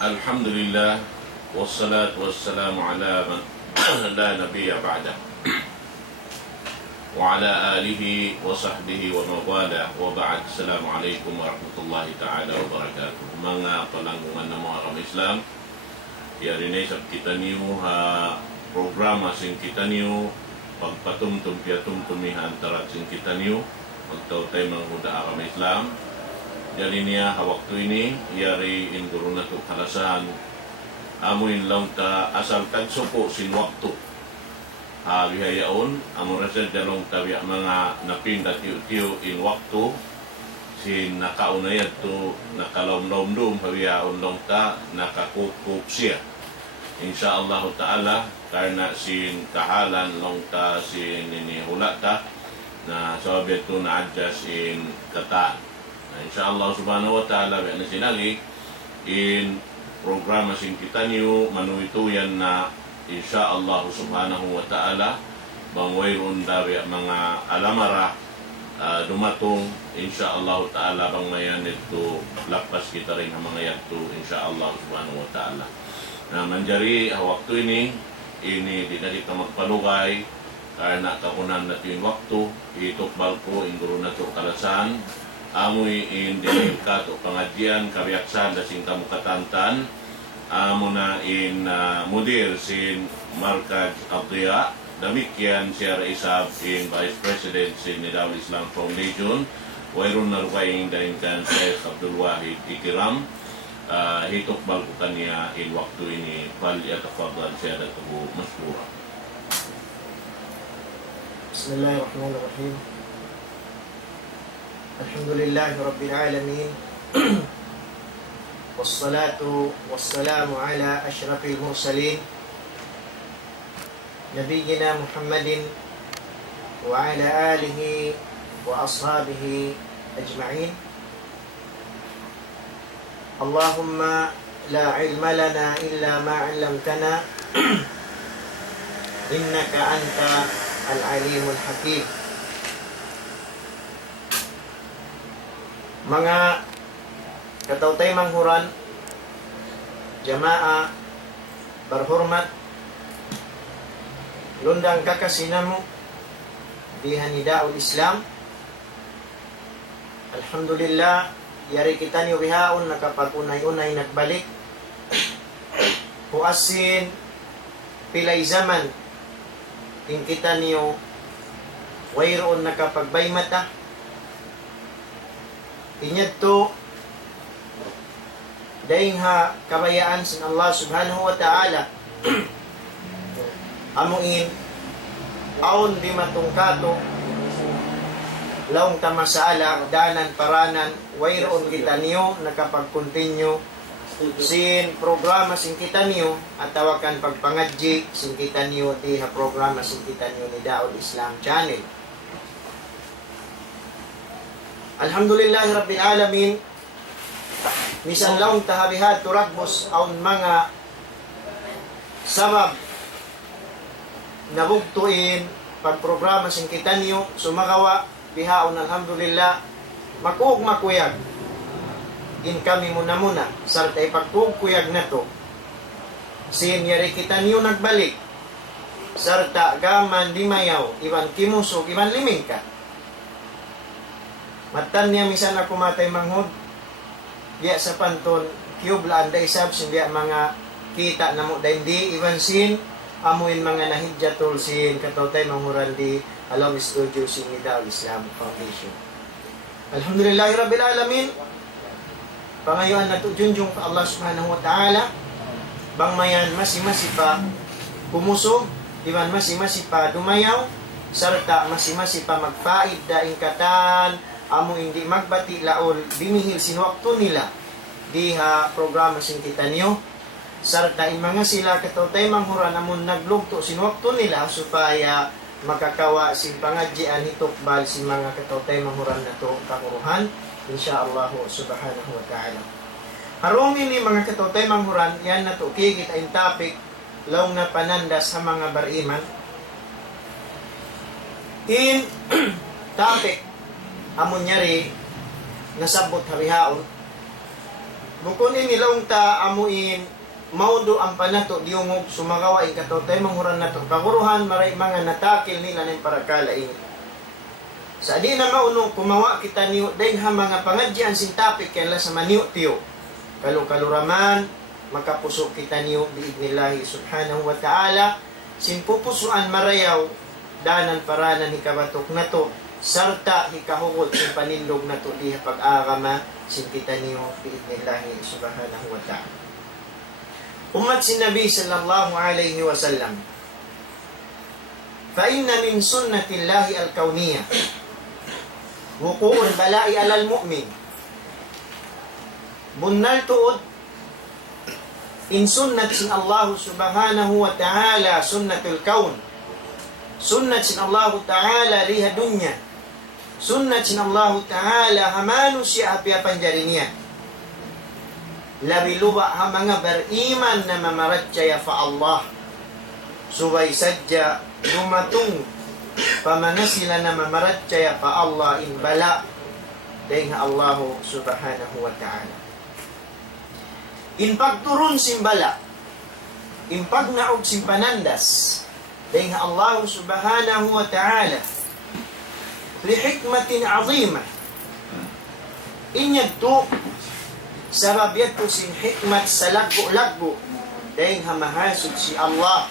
Alhamdulillah, wassalatu wassalamu ala man la nabiyya ba'dah, wa ala alihi wa sahbihi wa mawala, wa ba'd. Assalamualaikum warahmatullahi ta'ala wabarakatuh. Mga palanggungan ng mga Islam, yari na isap kita niyo programa sing kita niyo pagpatumtum piatumtumihan tarat sing kita niyo magtautay mga huda akam Islam. Jadi niya waktu ini yari in guruna tu kalasan amuin lang ta asal tagsupo sin waktu bihayaon amo rasa jalong tabi mga napinda tiu in waktu sin nakaunayad tu nakalom-lom hawiyaon lang ta nakakukup siya insyaallah taala karena sin kahalan lang ta sin ini hulata na sabi tu na adjust in kata. Nah, insyaallah subhanahu wa ta'ala na sinagi in programa sing kita niyo manuituyan na insyaallah subhanahu wa ta'ala bangwayron dari mga alamara dumatong insyaallah ta'ala bang mayan ito lapas kita rin ang mga yakto insyaallah subhanahu wa ta'ala. Nah, manjari waktu ini di na kita magpalugay karena kakunan natin waktu itukbal ko inguro na to kalasan amoy in dinilkat o pangadyan karyaksan da sing kamukatantan amo na in mudir sin Markaz Abdiya damikyan siya isab in Vice President sin Nidawul Islam Foundation wayron na rukaing dahin kan Sheikh Abdul Wahid Ikiram hitukbal ko kanya in waktu ini fal yatafadal siya datuhu masyura. Bismillahirrahmanirrahim. Alhamdulillahi Rabbil Alamin. Wassalatu wassalamu ala ashrafil mursalin Nabiyyina Muhammadin wa ala alihi wa ashabihi ajma'in. Allahumma la ilma lana illa ma 'allamtana innaka anta al-alimul hakim. Mga katautay manghuran, jamaah berhormat, lundang kakasinamu di Hanidaul Islam. Alhamdulillah, yari kita ni wihaon nakapagunay-unay nagbalik. Huasin pilay zaman in kita niyo wayroon nakapagbaymata inyadto daing ha kabayaan sin Allah subhanahu wa ta'ala amuin aon di matungkato laong tamasala danan paranan wayroon kita niyo nakapag-continue sin programa sin kita niyo at tawakan pagpangadji sin kita niyo di ha programa sin kita niyo ni Daul Islam Channel. Alhamdulillahi Rabbil Alamin. Misan laong tahabihat turagbos aun mga sabab nabugtuin pagprograma sing kita niyo sumagawa bihaon alhamdulillah makuog makuyag in kami muna sarta ipagkuog kuyag na to sin yari kita niyo nagbalik sarta gaman di mayaw iban kimusog iban liming ka matan niya misan ako matay manghod diya sa panton kiyublaan da isab sin diya mga kita na mo da hindi iban sin amuin mga nahidjatol sin katautay manghuran di Alam Studio sin Nidawul Islam Foundation. Alhamdulillahi Rabbil Alamin. Pangayon na junjung pa Allah subhanahu wa ta'ala bang mayan masi-masi pa pumusog iban masi-masi pa dumayaw sarta masi-masi pa magpaid da ingkatan amo hindi magbati laol binihil sinwakto nila diha programa sin kita niyo sarta in mga sila katautay manghuran amon naglugto sinwakto nila supaya makakawa sin pangadjian hitukbal sin mga katautay manghuran na to kakuruhan insyaallah subhanahu wa ta'ala. Harong ini mga katautay manghuran yan na to kita in topic laong na panandas sa mga bariman in topic amon nyari nasabot harihaon Bukon ini laong ta amuin maudo ang panato diungog sumagawain katotay manghuran nato kaguruhan maray mga natakil nila ng parakala ini. Sa di na maunong kumawa kita niyo dahil ha mga pangadyan sin topic kaya sa maniyo tiyo. Kaluraman makapuso kita niyo biidnillahi subhanahu wa ta'ala sin pupusuan marayaw danan paranan hikabatok na to sarta hikahukot sin panindog na to diha pag-agama sin kita niyo biidnillahi subhanahu wa ta'ala. Umat si Nabi sallallahu alayhi wa sallam fa inna min sunnatillahi al-kawniyah wuku'ul bala'i alal mu'min bunnal tuod in sunnat sin Allah subhanahu wa ta'ala sunnatul kaun sunnat sin Allah ta'ala riha dunya sunnat sin Allah ta'ala hamanu siya apya panjarinya labi luba ha mga beriman na mamaratjaya fa Allah subay sadya dumatung pamana sila na mamaratjaya fa Allah in bala dahil Allah subhanahu wa ta'ala in pagturun simbala in pagnaog simpanandas dahil Allah subhanahu wa ta'ala li hikmatin azimah inyadto sabab yato sin hikmat sa lagbo-lagbo dahil hamahasod si Allah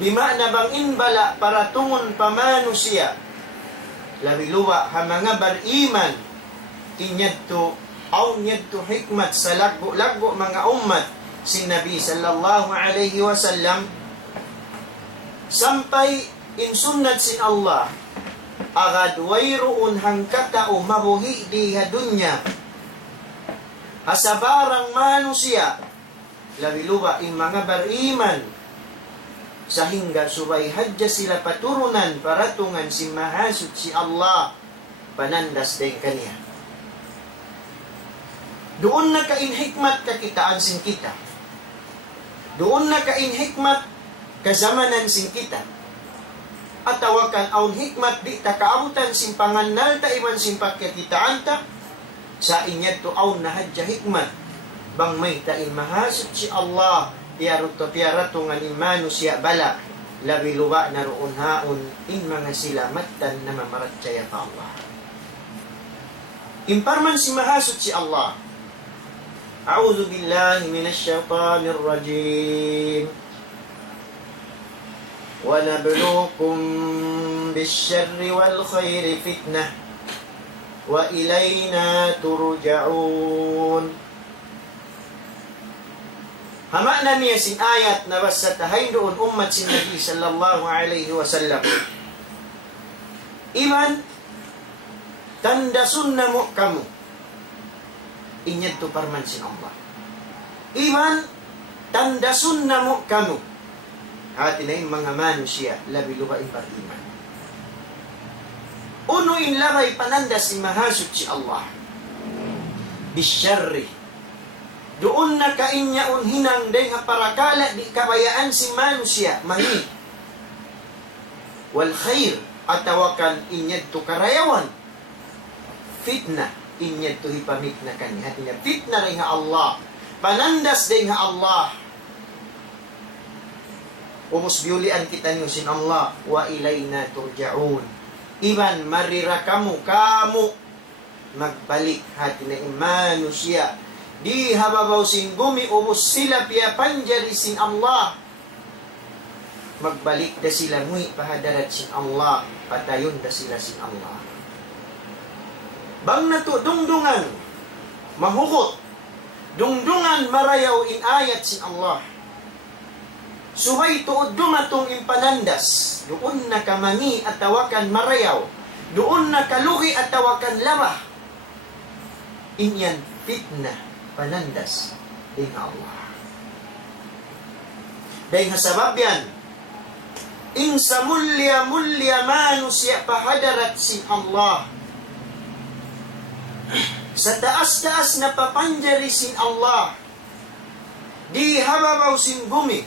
bimana bang inbala para tungon pamano siya labiluwa ha mga bariman inyadto aw niyadto hikmat sa lagbo-lagbo mga ummat si Nabi sallallahu alayhi wa sallam sampay in sunnat sin Allah agad wayroon hangkata o mabuhi diha dunya hasabarang manusia labiluba in mga bariman sa hingga subay hadya sila paturunan paratungan si mahasud si Allah panandas din kaniya. Doon na kain hikmat kakitaan sin kita. Doon na kain hikmat kazamanan sin kita. At tawakan aun hikmat di takaabutan sin panganal ta iman sin pagkakitaan ta sa inyad to aun nahadya hikmat bang may tain mahasud si Allah tiarato nga imano siya bala labi luwa na roon haon in mga silamatan na mamaratsaya pa Allah. Imparman si mahasud si Allah. A'udhu billahi minasyaitanir rajim. Wa nabluukum bisyarri wal khairi fitnah wa ilayna turja'un. Hama na niya sin ayat na basta tahay doon ummat sin Nabi sallallahu alayhi wa sallam. Iman tandasun na mo kamu. Inyad to parman sin Allah. Iman tandasun na mo kamu. Hati na yung mga manusia labi lupain par iman. Uno in labay panandas si mahasud si Allah. Bisyarri. Doon na kainyaon hinang day nga parakala di kabayaan si manusia mahi. Wal khair atawakan inyad to karayawan. Fitna inyad to hipamit na kanya. Hati niya fitna rin nga Allah. Panandas day nga Allah. Umusbiulian kita niyo sin Allah. Wa ilayna turja'un. Iban marira kamu magbalik hati na imanu siya. Di hababaw sin gumi ubos sila piya panjari sin Allah. Magbalik da sila ngui pahadarat sin Allah. Patayon da sila sin Allah. Bang nato dungdungan mahukot. Dungdungan marayaw in ayat sin Allah. Suhay tuod dumatong impanandas. Doon na kamangi at tawakan marayaw. Doon na kaluhi at tawakan labah. Inyan fitna panandas din Allah. Dahil hasabab yan. In sa mulya manusya pahadarat si Allah. Sa taas-taas na papanjari sin Allah. Di hababaw sin gumi.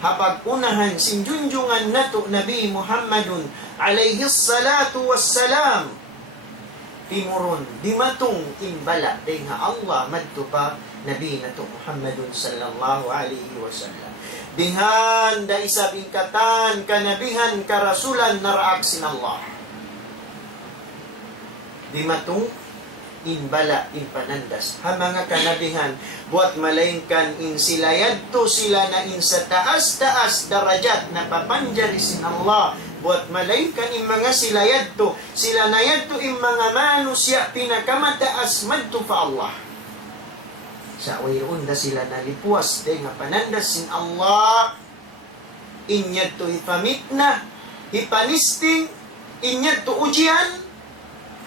Hapag unahan sin junjungan nato Nabi Muhammadun alayhi salatu wassalam. timuron di matong imbala day nga Allah madto pa nabi nato Muhammadun sallallahu alaihi wasallam. Dihan da isa bingkatan kanabihan karasulan naraak sin Allah. Di matong inbala in panandas ha mga kanabihan buat malaingkan in sila yadto sila na in sa taas darajat na papanjari sin Allah buat malaingkan in mga sila yadto sila na yadto in mga manusya pinakamataas madto pa Allah sa wayon da sila nalipuas day nga panandas sin Allah inyadto hipamitna hipanisting inyadto ujian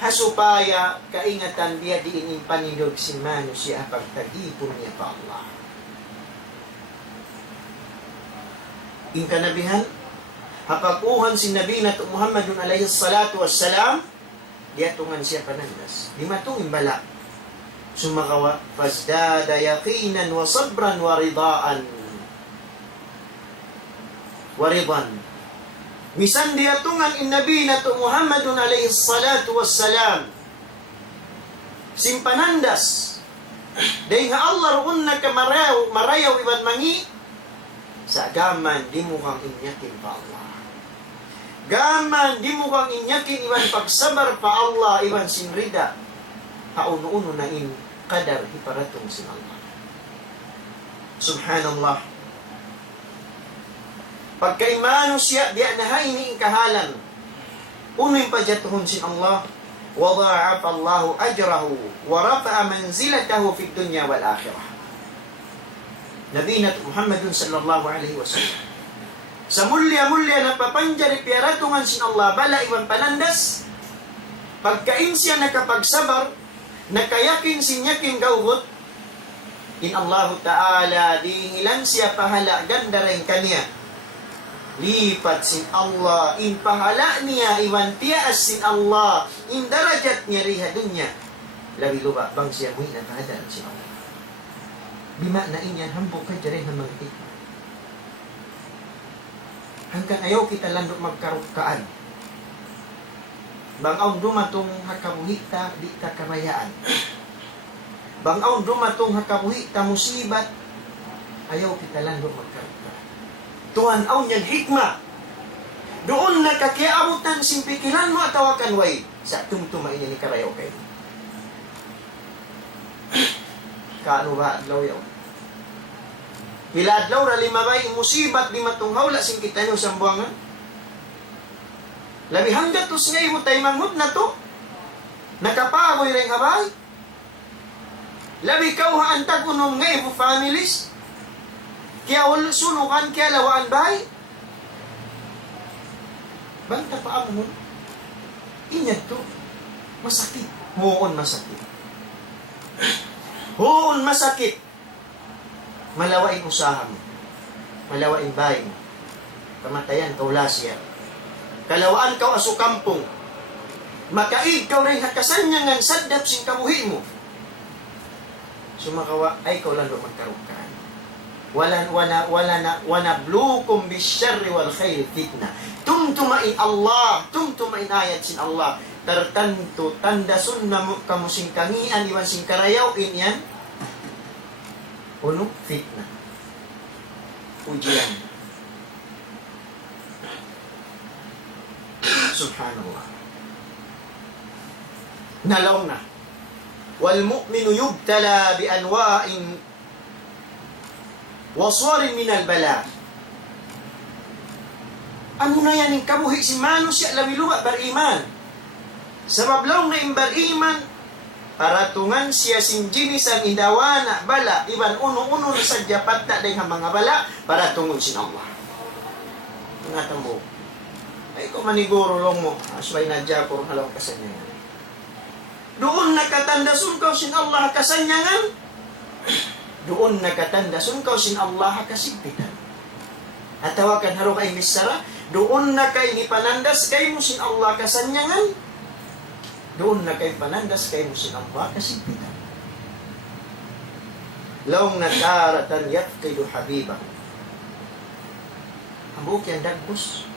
hasupaya kaingatan dia diingin panindog si manusia pagtagipon niya pa Allah. In kanabihan, hapakuhan si Nabi nato Muhammadun alayhi salatu wassalam, dia tungan siya panandas. Di matungin bala. Sumakawa, fasdada yaqinan wa sabran wa ridaan. Waridan. Misan dia tungan in Nabi nato Muhammadun alaihi salatu wassalam simpanandas day nga Allah runna ka marayaw iban mangi sa gaman di mo kang inyakin pa Allah gaman di mo kang inyakin iban pagsabar pa Allah iban sinrida hauno-uno na in kadar hiparatong sin Allah subhanallah. Pagkaimano siya, diya nahay ni kahalan. Uno'y pajatuhon sin Allah, وَضَاعَفَ اللَّهُ أَجْرَهُ وَرَفَعَ مَنْزِلَتَهُ فِي الدُّنْيَا وَالْآخِرَةِ. Nabi na Muhammadun sallallahu alaihi wasallam. Sa mulya-mulya na papanjari piyaratungan sin Allah, bala iwan panandas, pagkain siya nakapagsabar, nakayakin sinyakin gawgot, in Allah Ta'ala, dihingilan siya pahala, ganda rin kanya. Lipat sin Allah in pahala niya iwan tiyaas sin Allah in darajat niya riha dunya labi lupa bang siya muhin ang kahadaan sin Allah bima na inyan hambok ka dyan ng mga hikmah hanggang ayaw kita landok magkarukkaan bang aun dumatong hakabuhita di ka kabayaan bang aun dumatong hakabuhita musibat ayaw kita landok magkarukkaan Tuhan au niyang hikmah. Doon nakakiabutan simpikilan mo at tawakan way. Sa tumtuma ini ni karayaw kayo. Kaano ba adlaw yaw? Pila adlaw ra lima bay musibat di matunghawla sing kita niyo sa buwangan. Labi hanggat tos ngay mo tay manghud na to. Nakapagoy ring abay. Labi kauhaan tagunom ngay mo families. Kaya wala sunukan, kaya lawaan bahay. Banta pa mo. Inyad to. Masakit. Huon masakit. Huon masakit. Malawain usaha mo. Malawain bahay mo. Kamatayan, kaulasya. Kalawaan kau aso kampong. Makaig kau rin hakasanyangan sadap sing kabuhi mo. Sumakawa, ay kau lalo magkarugkaan. Wana blukum bisyarri wal khair fitna. Tumtumain Allah, tumtumain ayat sin Allah. Tertentu tanda sunna kamu sing kangian iwan sing karayaw yan. Uno fitna. Ujian. Subhanallah. Nalaw na. Wal mu'minu yubtala bi anwa'in waswarin minal bala. Ano na yan yung kabuhi si Manus siya lawiluwa bariman. Sabab lang na yung bariman paratungan siya sing jinisan indawana bala iban uno-uno na sa japat na dahil mga bala paratungon sin Allah. Ingatan mo. Ay ko maniguro lang mo. Asway na dyan kung halong kasanyangan. Doon nakatandasun ka sin Allah kasanyangan. Doon nakatandasun ka sin Allah kasigpitan. At tawakan haro kay misara, doon na kay ipanandas kay mo sin Allah kasanyangan. Doon na kay panandas kay mo sin Allah kasigpitan. Laong nataratan yafqidu habibahu. Ambok yan dagbos.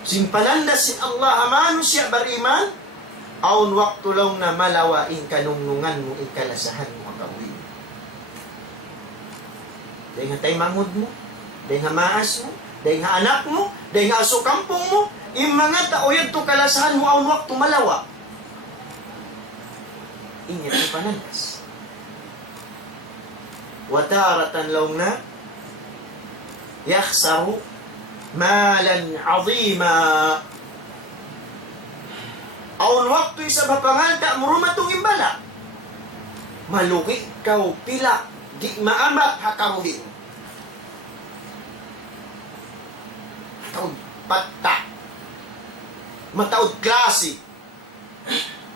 Sin panandas sin Allah amano siya bariman, Aun waktu lang na malawain kanungnungan mo, ikalasahan mo ang gawin. Dahil nga tayo mangod mo, dahil nga maas mo, dahil nga anak mo, dahil nga aso kampong mo, yung mga tao yan to kalasahan mo aun waktu malawa. Ingat yung pananas. Wataratan lang na yakhsaru malan azima. Aun waktu isa bapangalta murumatong imbala. Maluki kau pila di maamat hakaruhin. Mataod patta. Mataod klase.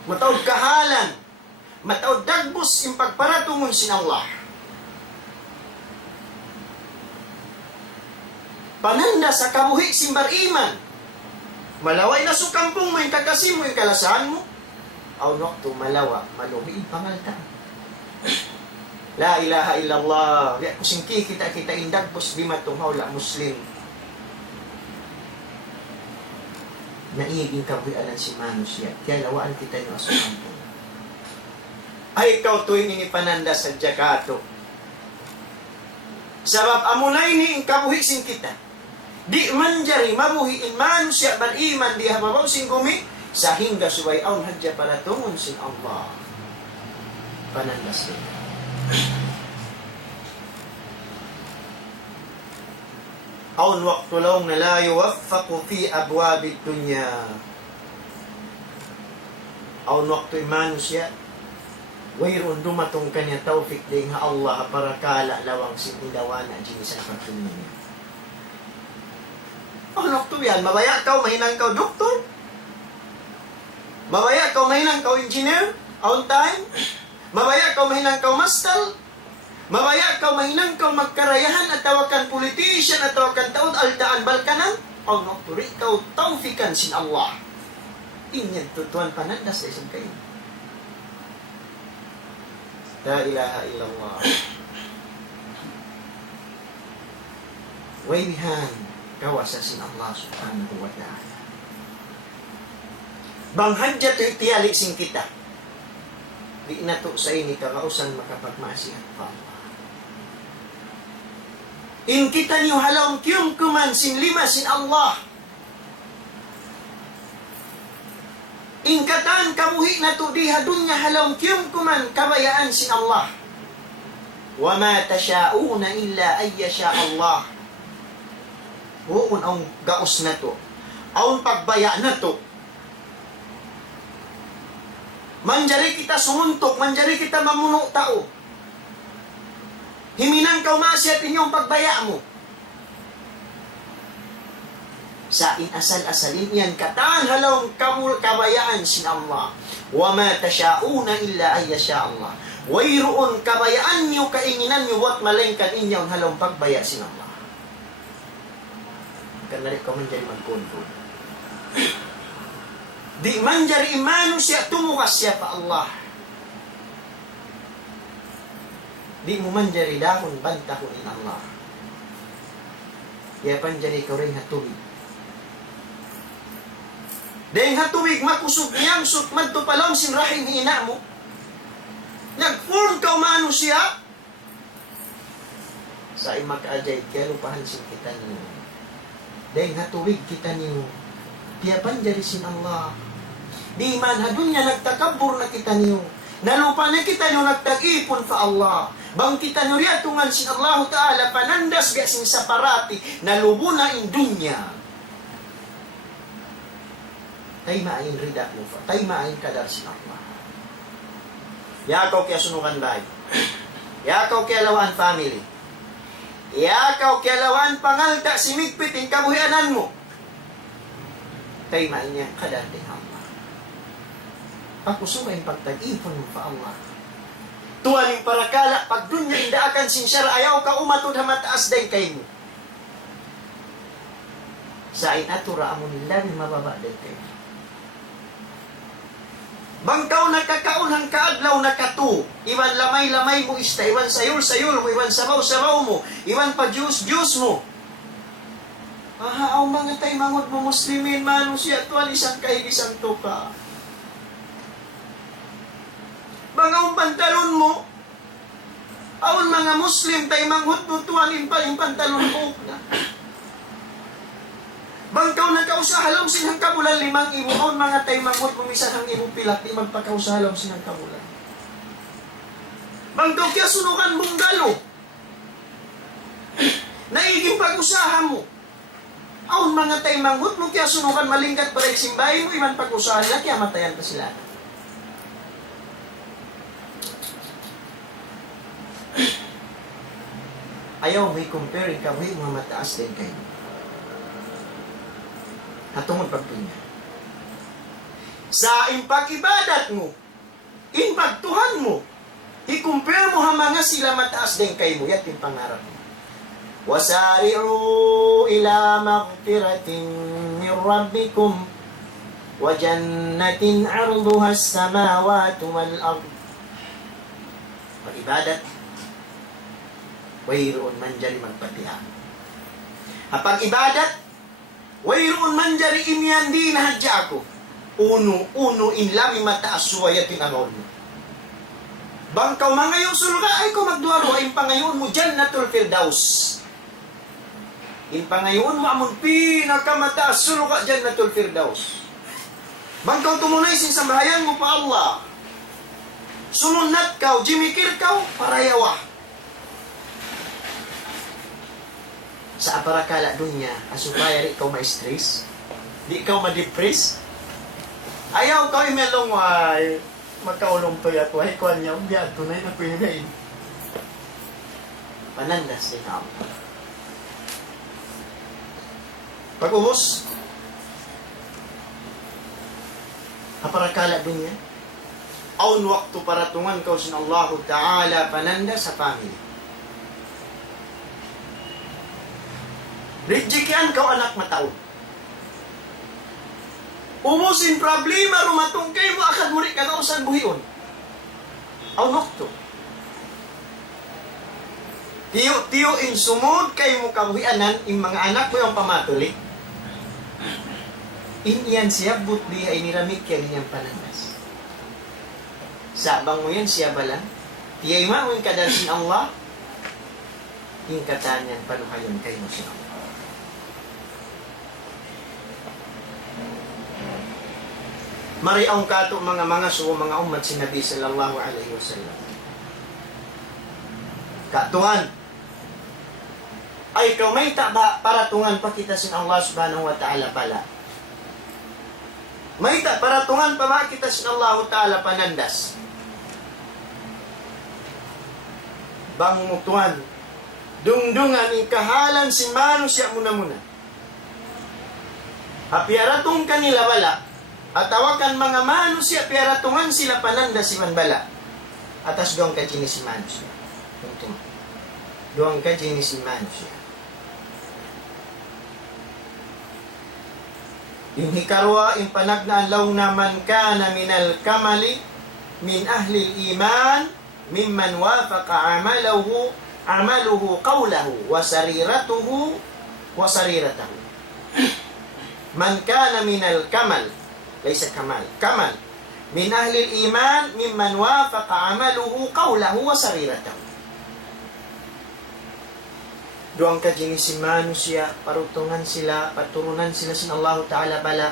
Mataod kahalan. Mataod dagbos yung pagparatungon sin Allah. Pananda sa kabuhi simbar iman. Malaway na sukampong mo yung kakasin mo yung kalasahan mo. Aw waktu malawa, maluhi yung pangalta. La ilaha illallah. Ya kusingki kita indagbos di matong hawla muslim. Naiging kabuhianan si manusia. Kaya lawaan kita yung asukampong. Ay ikaw tuwing ini pananda sa jakato. Sabab amunay ni ang kabuhisin kita. Di manjari mabuhiin manusia beriman di hababaw sing gumi sa hingga subay aun hadya para tungon sin Allah. Panandas nila. Aun waktu laong na la yuwaffaqu fi abwabid dunya. Aun waktu manusia wayron dumatong kanya taufik din nga Allah para kala lawang sinidawana jini sa pagtunin niya. Ano to yan? Mabaya ka, mahinang ka doktor? Mabaya ka, mahinang ka engineer? On time? Mabaya ka, mahinang ka master? Mabaya ka, mahinang ka magkarayahan at tawakan politician at tawakan taon aldaan balkanan? Ano to rin ka, taufikan sin Allah. Inyan tutuan panandas sa isang kayo. La ilaha illallah. Wayhan. Kawasasin Allah subhanahu wa ta'ala. Banghadya to'y tiyalik sing kita. Di na to sa ini kakausan makapagmasihan pa Allah. In kita niyo halawang kiyong kuman sin lima sin Allah. In kataan kabuhi na to diha dunya halawang kiyong kuman kabayaan sin Allah. Wa ma tasyauna illa ayyasha Allah. Huwag ang gaos na to. Ang pagbaya na to. Manjari kita sumuntok, manjari kita mamuno tao. Himinang ka umasyat inyong pagbaya mo. Sa inasal-asalin yan, kataan halawang kabayaan sin Allah. Wa ma tasyauna illa ayyasha Allah. Wayroon kabayaan niyo, kainginan niyo, wat malengkan inyong halawang pagbaya sin Allah. Karena ikaw manjari magkontrol. Di manjari imanu siya, tumukas siya pa Allah. Di mo manjari dahon bantahon in Allah. Kaya panjari ikaw rin hatubig. Dahil hatubig makusog niyang sutmad to palawang sinrahim ina mo. Nag-form ka umano siya. Sa imakaajay, kaya lupahan sin kita niyo. Dahil hatuwig kita niyo, tiyapan jari sin Allah. Di man hadun niya nagtakabur na kita niyo. Nalupa na kita niyo nagtag-ipon fa Allah. Bang kita niyo riyatungan sin Allah Ta'ala panandas gasin sa parati, nalubo na in dunya. Tay maayin rida mo fa. Tay maayin kadar sin Allah. Yakaw kaya sunukan bahay. Yakaw kaya lawan family. Yakaw kialawan pangalta simigpitin kabuhianan mo. Kay mainya kadante Allah. Pakusumain pagtag-ipon mo pa Allah. Tuwaling parakala pag dunya indaakan sinsyara ayaw ka umatod hamataas day kay mo. Sa inatura amo nila mababa day kay mo. Bangkaw nakakaunhang kaadlaw nakatu. Iwan lamay-lamay mo ista. Iwan sayul-sayul mo. Iwan sabaw-sabaw mo. Iwan pa juice-juice mo. Ang mga tay mangod mo muslimin manong siya tuwan isang kahigisang tuka. mga pantalon mo, aon mga Muslim tay manghut-hutuan in pantalon ko na. Bangkaw nagkausahalom sinang kabulan 5,000, aon mga tay manghut mumisa ng imo pilak, di magpakausahalom sinang kabulan. Bangkaw kaya sunukan bunggalo, naiging pag-usaha mo. Aon mga tay manghut mo kaya sunukan malingkat para simbahin mo, iman pag-usaha nila, kaya matayan pa sila. Ayaw may compare ka, may mga mataas din kayo. Hatungod pagtunya. Sa impag-ibadat mo, impagtuhan mo, i-compare mo ha mga sila mataas din kayo, yan yung pangarap mo. Wasari'u ila maghfiratin min rabbikum wa jannatin 'arduha as-samawati wal ard. Pag-ibadat, wayroon man dyan magpatiha. Kapag ibadat, wayroon man dyan imyan di nahadya ako. Uno, inlami mataas suwayatin ang mo. Bangkaw mangayon sulga, ay ko magduaro, ay pangayon mo Jannatul Firdaus. In pangayon mo among pinakamataas sulga Jannatul Firdaus. Bangkaw tumunay sin sambahayan mo pa Allah. Sumunat kau, jimikir kau, parayawa. Sa aparakala dunya, asupaya di ikaw ma-stress, di ikaw ma-depress. Ayaw ka imelong ay magkaulong to yato, ay kuhan niya, biya tunay na pinayin. Panandas din ako. Pag-ubos, aparakala dunya, aun waktu paratungan kau sin Allah Ta'ala pananda sa family. Rijikian kau anak mataon. Umusin problema rumatong kayo mo akad murid ka kausan buhion. Aun waktu. Tiyo in sumod kayo mo kabuhianan in mga anak mo yung pamatuli. In iyan siya butli ay niramik kaya niyang panandas. Sabang mo yan siya balang. Tiyay mawin kadasin Allah. Yung katanyan panuhayon kayo mo siya. Mariaong kato mga suwa mga umat si Nabi sallallahu alaihi wasallam. Katuan. Ay kamay ba para tungan pa kita sin Allah subhanahu wa ta'ala pala. May para tungan pa ba kita sin Allah ta'ala panandas. Bang mutuan. Dungdungan ikahalan si mano siya muna. Apiaratong kanila bala. At tawakan mga manusia, piaratungan sila pananda si Manbala. Atas doang ka si manusia. Doang ka si manusia. Yung hikarwa, yung panagnalaw naman ka na minal kamali, min ahli iman, mimman wafaqa amaluhu qawlahu, wa sariratahu. Man kana minal kamal, laysa kamal. Min ahli iman mimman wafaqa amaluhu qawlahu wa sariratahu. Doang ka si manusia, parutungan sila, paturunan sila sin Allah Ta'ala bala.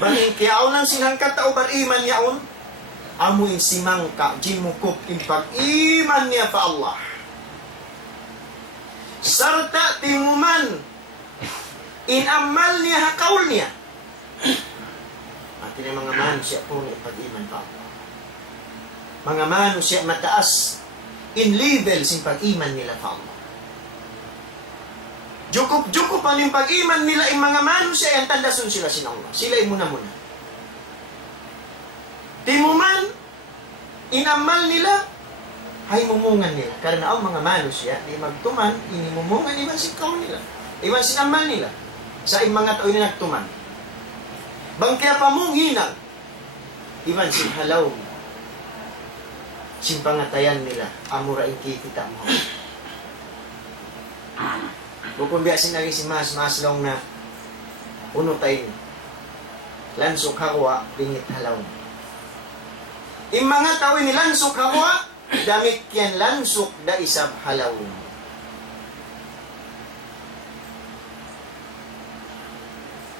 Bangin kiyaw ng sinangkat tao bariman yaon, amuin simangka, jimukup impag-iman niya pa Allah. Sarta timuman, inamal niya hakaul niya. At yung mga manusia po na ipag-iman pa Allah. Mga manusia mataas in level sin pag-iman nila pa Allah. Jukup ang yung pag-iman nila yung mga manusia ang tandasun sila sin Allah. Sila yung muna-muna. Timuman, inamal nila, ay mumungan nila. Karena ang mga manusia, di magtuman, inimumungan, iban sikaw nila. Iban sinamal nila. Sa mga tao na nagtuman. Bangkaya pa mong hinang, iban sin halaw. Sin pangatayan nila, amura ikikita mo. Bukong biyasin lagi si mas-long na uno tayo. Lansok hawa, pingit halaw. Yung mga tao ni lansok hawa, damit yan lansok da isab halaw.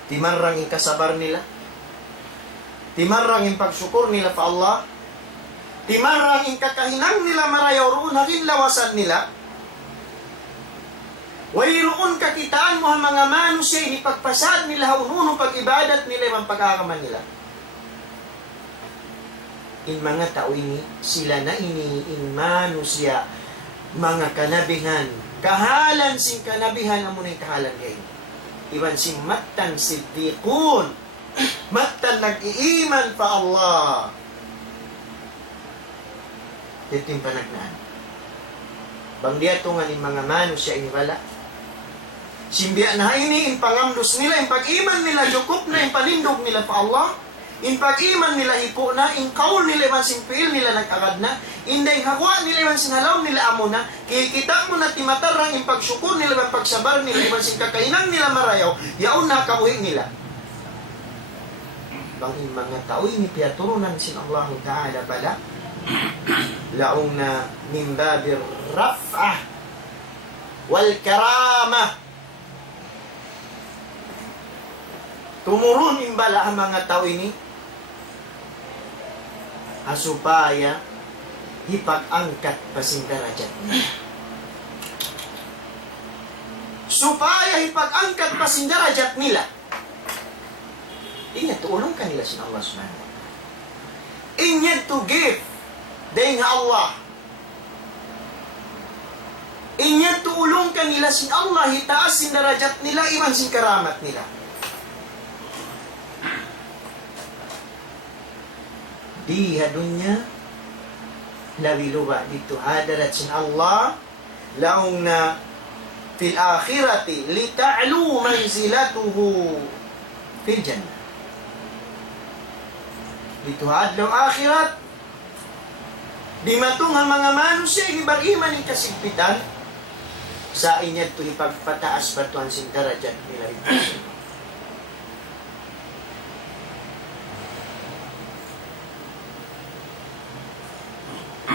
Timarang yung kasabar nila. Timarang yung pagsyukur nila pa Allah. Timarang yung kakahinang nila marayaw roon hagin lawasan nila. Wayroon kakitaan mo ang mga manusya inipagpasad nila ununo pag-ibadat nila yung pag-akaman nila. In mga tao ini, sila na ini in manusya, mga kanabihan. Kahalan sing kanabihan amo na kahalan kayo. Iban sing matan siddiqun. Matan nag-iiman pa Allah. Ito yung panagnaan. Bang diya tungan in mga manusya inibala. Simbiya na ini in pangamdos nila, in pag-iman nila, jukop na, in palindog nila pa Allah. In pag-iman nila hipo na, in kaul nila man simpil nila nag-agad na, in day hakwa nila man sinalaw nila amo na, kikita mo na timatarang in pagsyukur nila man pagsabar nila, iban sin kakainang nila marayaw, yaon na kauwi nila. Bang in mga tao ini piyaturunan sin Allah Ta'ala bala, laong na min babir raf'ah wal karamah. Tumurun imbala ang mga tao ini supaya ipag-angkat pa sing darajat nila. Supaya ipag-angkat pa sing darajat nila. Inya tulong kanila sin Allah subhanahu wa ta'ala. Inya to give dahil nga Allah. Inya tulong kanila sin Allah hitaas sin darajat nila iman sin karamat nila. Di hadunya lawiluwa dito hadarat sin Allah laong na fil akhirati lita'lu manzilatuhu fil jannah. Dito hadlaw akhirat di matong ang mga manusia ibag-iman ng kasigpitan sa inyad to ipagpataas batuan sin darajat nila ito.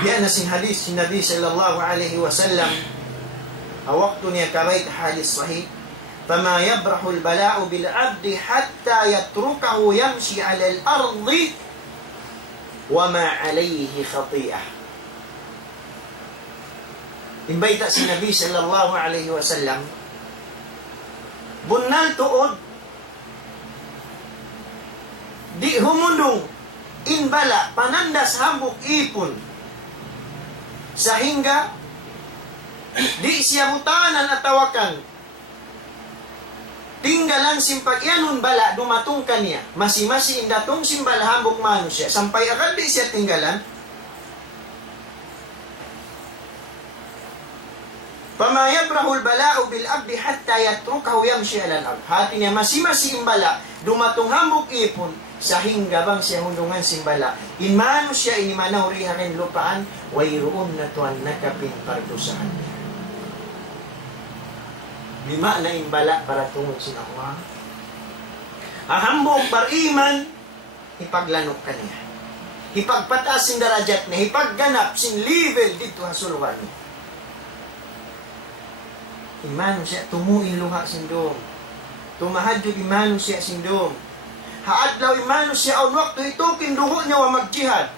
Yan na sin hadis si Nabi sallallahu alaihi wasallam awaktu niya kabait hadis sahih fama yabrahu al-bala'u bil-'abdi hatta yatrukahu yamshi 'ala al-ardi wa ma 'alayhi khati'ah. Imbayta si Nabi sallallahu alaihi wasallam bunnal tuod di humundong inbala panandas hambuk ipon sehingga di siya mutanan at tawakan tinggalan simpagyanon bala dumatong kaniya masi-masi indatong simbal hambok manusya sampay akad di siya tinggalan fama yabrahul bala'u bil abdi hatta yatrukahu yamshi ala al-ard. Hati niya masi-masi imbala dumatong hambok ipon sahingga bang siya hundungan simbala inmano siya inimanaw rihakin lupaan wayroon na tuan nakapin pardusahan niya. Lima na imbala para tungod sin Allah. Ahambog bariman ipaglanok kaniya. Ipagpataas sin darajat niya, ipagganap sin level dito ang suluhan niya. Imano siya tumuin luha sin dom. Tumahadyo imano siya sin dom. Haadlaw imano siya ang waktu ito kinduho niya wa magjihad.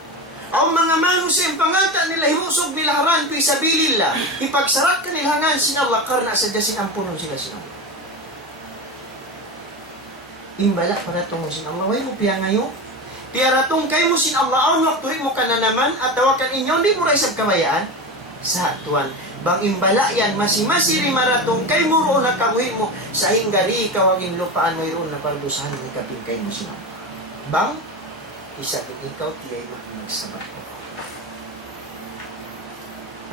Ang mga manusya ang pangata nila himusog nila haran fi sabilillah. Ipagsarat kanila hangan sin Allah karna sa dasin ampunon sila sin Allah. Imbala para tungo sin Allah way mo piya ngayo. Piyaratong kay mo sin Allah ang waktu mo kananaman at tawakan inyo hindi mo ra isab kamayaan sa tuan. Bang imbala yan, masi-masiri maratong kay mo roon na kamuhin mo sa hinggari kawagin lupaan mo roon na pardusahan mo ikapin kay mo sinang. Bang, isa din ikaw, tiyay magsabat ko.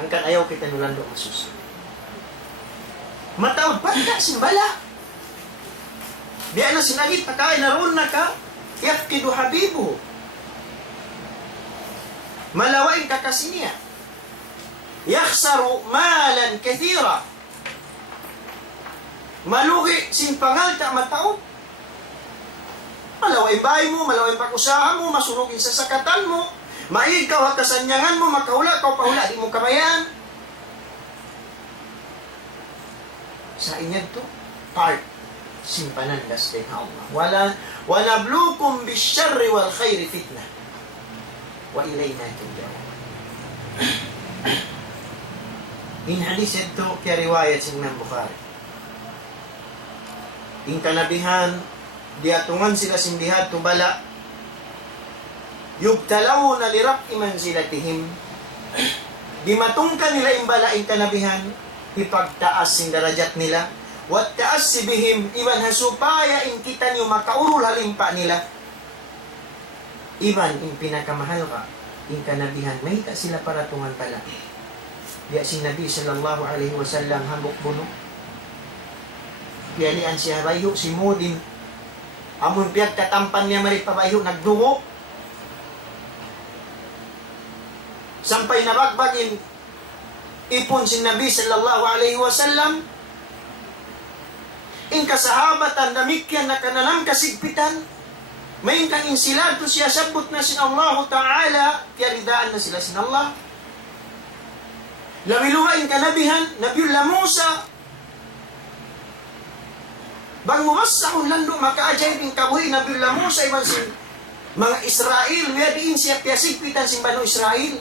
Hanggang ayaw kita nulando masusunod. Matawad pa ka, simbala. Diyan na sinagit na ka, naroon na ka, yakkidu habibu. Malawain ka kasi niya. Yakhsaru malan kathira. Malugi sin pangalta matao. Malaway bahay mo, malaway pag-usahan mo, masurugin sa sakatan mo, Maikaw kasanyangan mo, makahula, kau pahula, di mo kamayaan. Sa inyad to, part, simpanan das din Allah. Wa nablukum bisyarri wal khairi fitnah. Wa ilayna turja'un. In hadis ito, kaya riwayat sa Imam Bukhari. In kanabihan, diatungan sila simbihat to bala, yubtalawna liraq'i manzilatihim. Dimatungkan nila imbala in kanabihan, ipagtaas sing darajat nila. Wat taas bihim, iban hasupaya in kita niyo makaurul halimpa nila. Iban in pinakamahal ka, in kanabihan, may ta sila paratungan pala. Diya si Nabi sallallahu alaihi wasallam hambok buno. Piyalian siya bayo, si Mudin. Amun piyag katampan niya maripabayo, nagdugo. Sampay nabagbagin ipon si Nabi sallallahu alaihi wasallam. In kasahabatan damikyan na kanalang kasigpitan. May kang insilado siya sabot na sin Allah Ta'ala, kiyaridaan na sila sin Allah. Lawiluha in kanabihan, Nabiullah Musa. Bang mumasahon lando makaajay in kabuhi Nabiullah Musa iban sin mga Israel, wala diin siya piyasigpitan sin Banu Israel.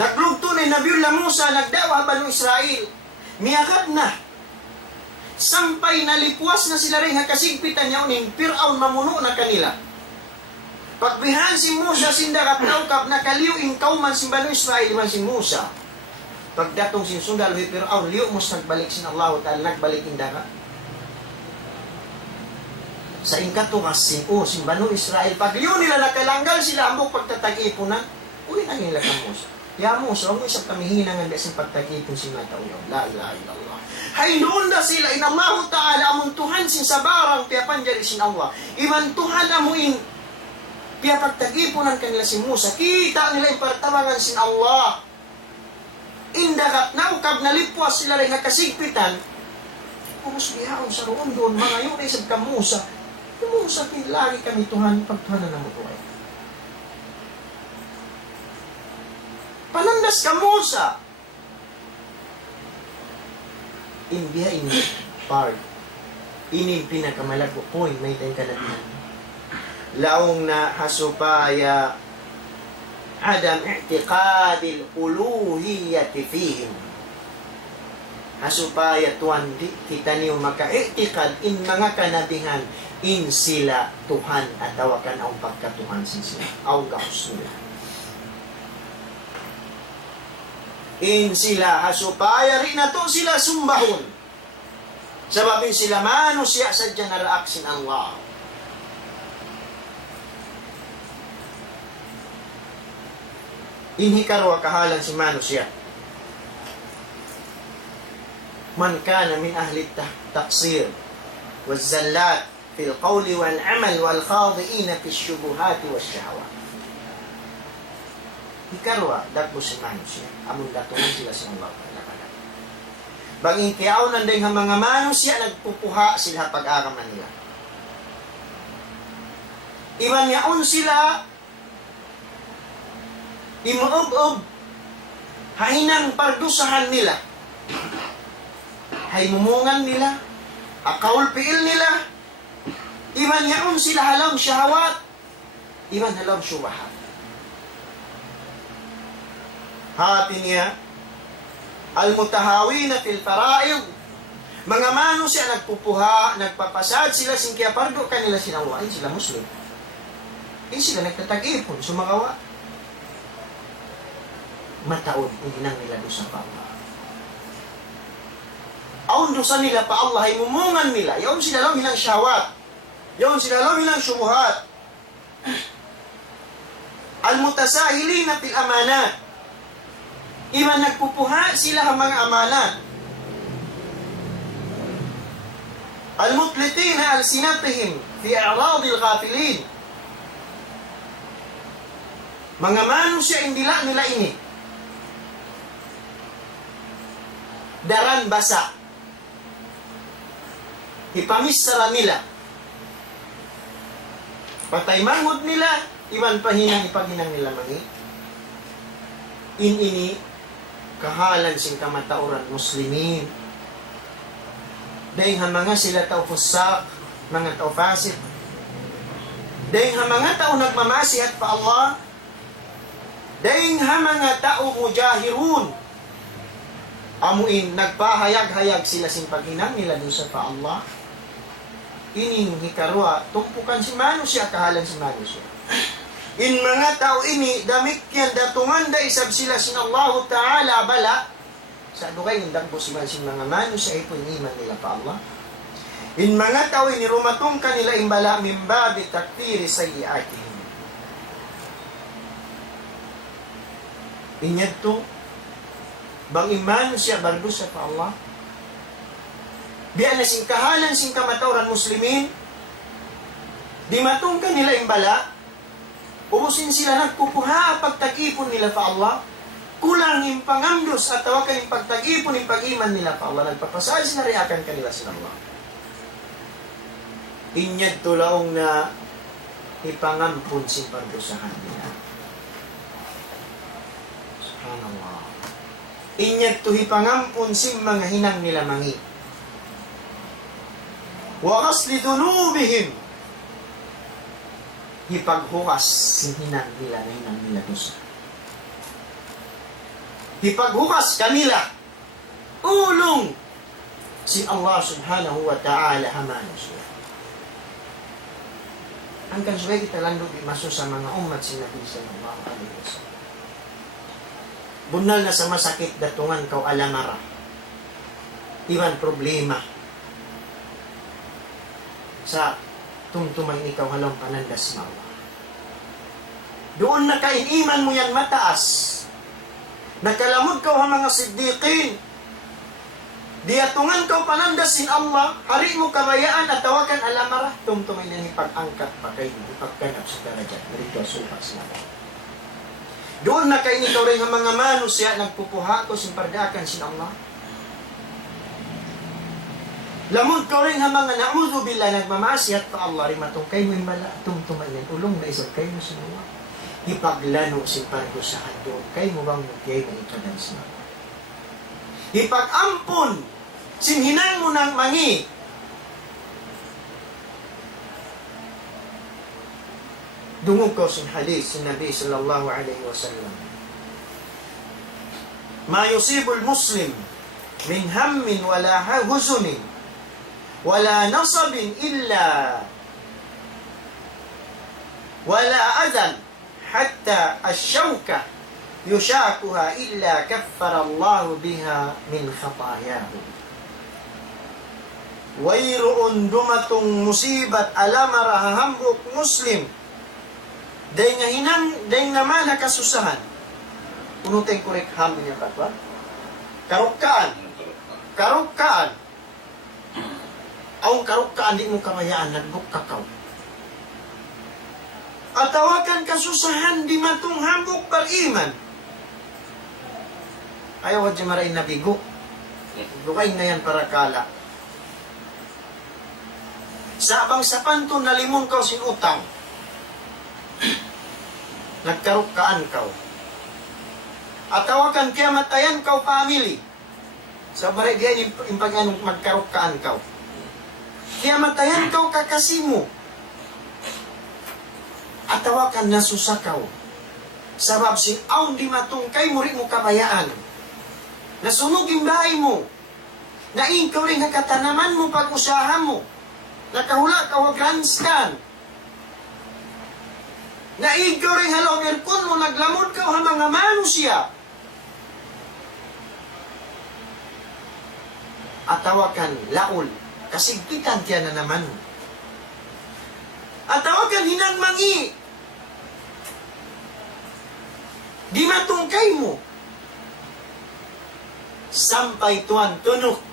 Naglugto ni Nabiullah Musa, nagdawa Banu Israel. Miyakad na. Sampay nalipuas na sila rin kasigpitan niya unin, Fir'aun mamuno na kanila. Pagbihan si Musa sindakat naukap na kaliw in kauman si Banu Israel man si Musa. Pagdatong sin sundal wi Fir'aun, liw mos nagbalik sin Allah Ta'ala, nagbalik indaka. Sa ingkatukas sin Banu Israel, pag liw nila nakalanggal sila ambok pagtatag-ipunan, uwi na nila ka Musa. Ya Musa, ang isang kamihinangan da sin pagtag-ipon sin mataulaw. La ilaha illallah. Hay noon da sila in Allah Ta'ala amon Tuhan sin sabarang piapan jari sin Allah. Iman Tuhan amuin piya pagtag-iponan kanila si Musa. Kita nila yung partabangan sin Allah. Indakat naukab na lipuas sila rin nakasigpitan. Pumus bihaon sa roon doon, mga yun ay sabka Musa. Yung Musa, lagi kami Tuhan, pagtuhanan na mo tuhay. Panandas ka Musa. Inbiya ini part. Ini pinakamalago point, may tayong kanabihan. Laong na hasupaya adam i'tiqadil uluhiyyati fihim. Hasupaya tuan di kita niyo maka-i'tiqad in mga kanabihan in sila Tuhan at tawakan ang pagkatuhan sila. Aw gaus nila. In sila hasupaya rin na to sila sumbahon. Sababin sila manusya sa janaraaksin Allah. Inhikarwa kahalan si manusya. Man kana min ahli taqsir waz-zallat fil qawli wal amal wal khadi'ina fi syubuhati was syahawat. Hikarwa, dagbo si manusya. Amon datungan sila sa Allah. Banging kiyaw nanday nga mga manusya, nagpupuha sila pag-araman nila. Iban yaon sila, imuob-ob, hainang pardusahan nila. Haymumungan nila, akaulpiil nila. Iban yaon sila halang syahawat, iban halang syubahat. Hati niya, al-mutahawina fil fara'id. Mga mano siya nagpupuha, nagpapasad sila singkya pardo kanila sinawain sila Muslim. Sila nagtatag-ipon, sumagawa. Mataod, hindi nang nila dosa pa Allah. Aun dosa nila pa Allah, ay mumungan nila. Yaon sila lang hilang syawat. Yaon sila lang hilang syubuhat. Al-mutasahilina fil amanat. Iman nagpupuha sila ang mga amanat. Al-mutlitina al-sinatihim fi a'radil ghafilin. Mga manusya indila nila ini. Daran basa. Ipamisara nila. Patay manghod nila, iwan pahinang ipaghinang nila mangi. Ini kahalan sing kamatauran muslimin. Dahil mga sila tao fusak, mga tao fasid. Dahil mga tao nagmamasihat pa Allah. Dahil mga tao mujahirun. Amuin, nagpahayag-hayag sila sing paghinang nila doon sa pa Allah. Ining hikarwa, tumpukan si manusia, kahalan si manusia. In mga tao ini, damikyan datungan da isab sila sin Allah Ta'ala bala. Sa dugay ng dagbo si mga manusia, ipon iman nila pa Allah. In mga tao ini, rumatong kanila imbala mimbabi takdiri sa iatihim. Inyad to, bang iman siya bardo sa pa Allah. Biyan na sing kahalan sing kamatauran muslimin, di matong kanila imbala, ubusin sila nagpupuha pagtag-ipon nila pa Allah, kulang yung pangamdos at tawakan yung pagtag-ipon yung pag-iman nila pa Allah, nagpapasal sila reakan kanila sa Allah. Inyad tulaong na ipangampun si pardusahan nila. Subhanallah. Inyad to ipangampun si mga hinang nila mangi. Wa ghasli dhunubihim, hipaghukas si hinang nila na hinang nila dosa. Hipaghukas kanila ulong si Allah subhanahu wa ta'ala hamano siya. Hanggang suway kita lando di maso sa mga umat si Nabi sallallahu alaihi wasallam. Bunal na sa masakit datungan kau alamara. Iwan problema sa tumtumay ikaw halong panandas mawa. Doon na kainiman mo yan mataas. Nakalamod ka ang mga siddiqin. Diatungan ka panandasin Allah, hari mo kabayaan at tawakan alamara, tumtumay na ipag-angkat pa kayo, ipagkanap sa darajat, narito supas na. Doon na kain ikaw rin ang mga manusia, nagpupuha ko simpardakan sin Allah. Lamod ka rin ang mga na'udhu billah, nagmamasihat pa Allah, rin matong kayo yung mala, tumtumay yan, ulong na isang kayo mo sin Allah. Ipaglano simpardo sa doon, kayo mo bang magkaya na ikadan sa Allah. Ipag-ampon, sinhinang mo ng mangi. Dungog ko sa hadith si Nabi sallallahu alaihi wasallam. Ma yusibul muslim min hammin wala huzunin wala nasabin illa wala adan hatta ash-shawka yushakuha illa kaffara Allah biha min khatayahu. Wayroon dumatong musibat alamara hahambok muslim day nga day naman nakasusahan. Unuteng korek ham niya katwa. Karukkaan. Ang karukkaan di mo kamayaan nagbukakaw. At tawakan kasusahan di matong hambok pag-iman. Ayaw wadya marain na bigo. Dukay na yan para kala. Sabang sa panto nalimon kaw sin utang. Nagkarukkaan kaw. At tawakan kaya matayan kaw family. Sa baray diyan yung pag-anong magkarukkaan kaw. Kaya matayan kaw kakasimo. At tawakan na susakaw. Sabab sin aw di matungkay mo rin mo kabayaan. Nasunugin bahay mo. Naingkaw rin katanaman mo pag-usahan mo. Nakahula ka wa grandstand. Naingkaw rin halaw merkon mo naglamod ka ang mga manusia. At tawakan laol. Kasigpitan tiyan na naman. At tawakan hinang mangi. Di matungkay mo. Sampay tuan tunok.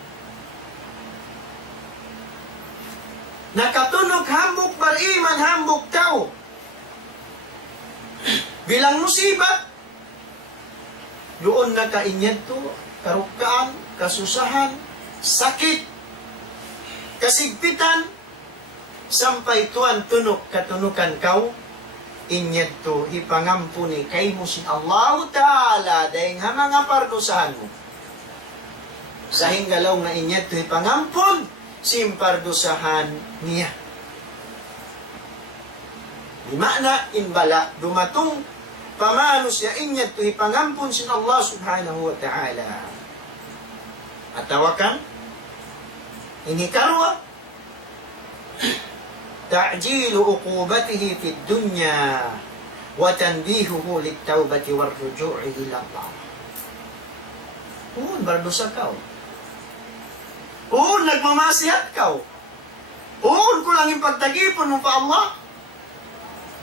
Nakatunog hambok bariman hambok tao. Bilang musibat. Doon na kainyad to, karukaan, kasusahan, sakit, kasigpitan, Sampay tuan tunok katunukan kau, inyad to ipangampuni kay mo sin Allah Ta'ala dahil nga mga pardusahan mo. Sa hinggalaw nga inyad to ipangampun, simpardusahan niya. Di makna inbala, dumatong pamano siya inyad to ipangampun sin Allah Subhanahu wa Ta'ala. At tawakan, inikarwa, تعجيل عقوبته في الدنيا وتنبيهه للتوبة والرجوع إلى الله. Berdosa kau. Nagmamasihat kau. Kulangin pagtagipon mo pa Allah.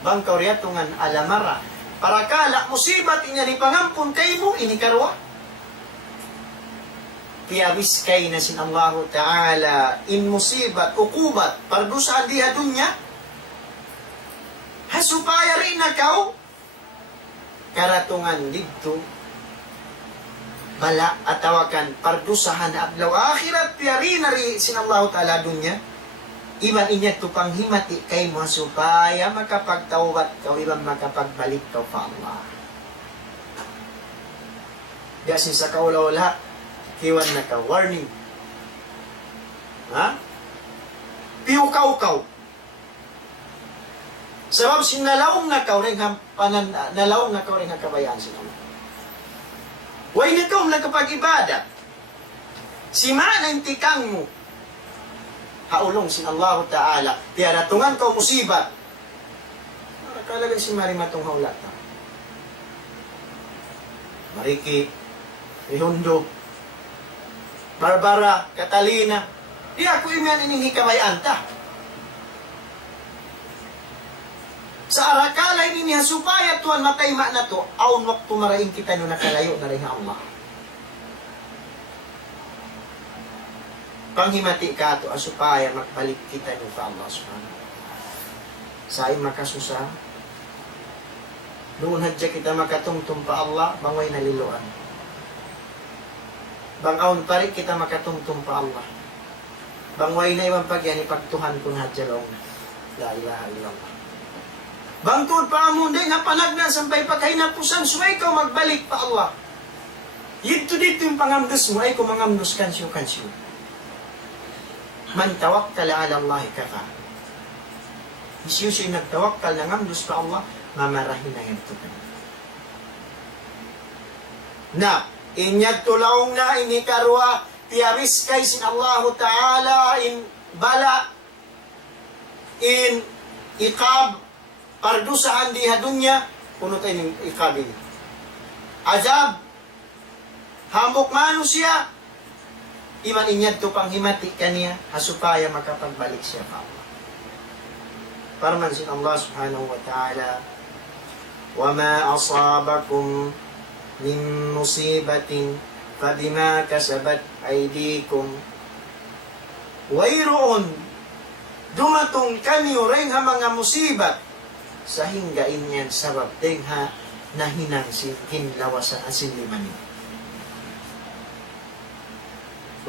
Bang kau riyatungan alamara. Para kala musibat inya ni pangampun kay mo inikarwa. Tiabis kay na sin Allah Ta'ala in musibat, ukubat, pardusaan diha dunya, hasupaya rin na kau, karatungan dito, bala atawakan, pardusahan ablaw akhirat, tiari na rin sin Allah Ta'ala dunya, iban inya to panghimati kay mo supaya makapagtawat kau, iban makapagbalik kau pa Allah. Kasi sa kaula-ula, kiwan na ka, warning. Ha? Piukaw-kaw. Sabab sinalawang na ka rin nalawang na ka rin kabayaan sila. Way na ka nagkapag-ibada. Si manang tikang mo. Haulong sin Allah Ta'ala. Tiyaratungan ka musibat. Nakalagay si Marimatong haulata. Mariki, Ihundo, Barbara, Catalina, di ako iman ining hikamayan ta. Sa arakalay ni niya, supaya tuan matayma na to, aun waktu maraing kita no nakalayo na rin Allah. Panghimati ka to, supaya magbalik kita no pa Allah subhanahu. Sa ay makasusa, doon hadya kita makatungtung pa Allah, bangway naliluan. Bangaon pari kita makatungtung pa Allah. Bangway na ibang pagyan, ipagtuhan ko na dyan. La ilaha illallah. Bangtod pa amon din, napanag na sampay pagkainapusan, suway ka magbalik pa Allah. Yito dito yung pangamdos mo, ay kumangamdos kansyo. Man tawakkal ala Allah kaka. Isyusi nagtawakkal na ngamdos pa Allah, mamarahin na ito ka. Na, inyat tulaong na inikarwa, tiyaris kay sin Allah Ta'ala in bala, in ikab, pardusahan diha dunya, puno tayo ng ikabin. Azab, hamok manusia, iman inyat to panghimati kaniya, hasupaya makapagbalik siya pa Allah. Parman sin Allah Subhanahu wa Ta'ala, وَمَا أَصَابَكُمْ min musibatin fabima kasabat aydikum. Wayroon dumatong kanyo rin ha mga musibat sa hinggain yan sabab deng ha nahinang si kinlawasan asin liman.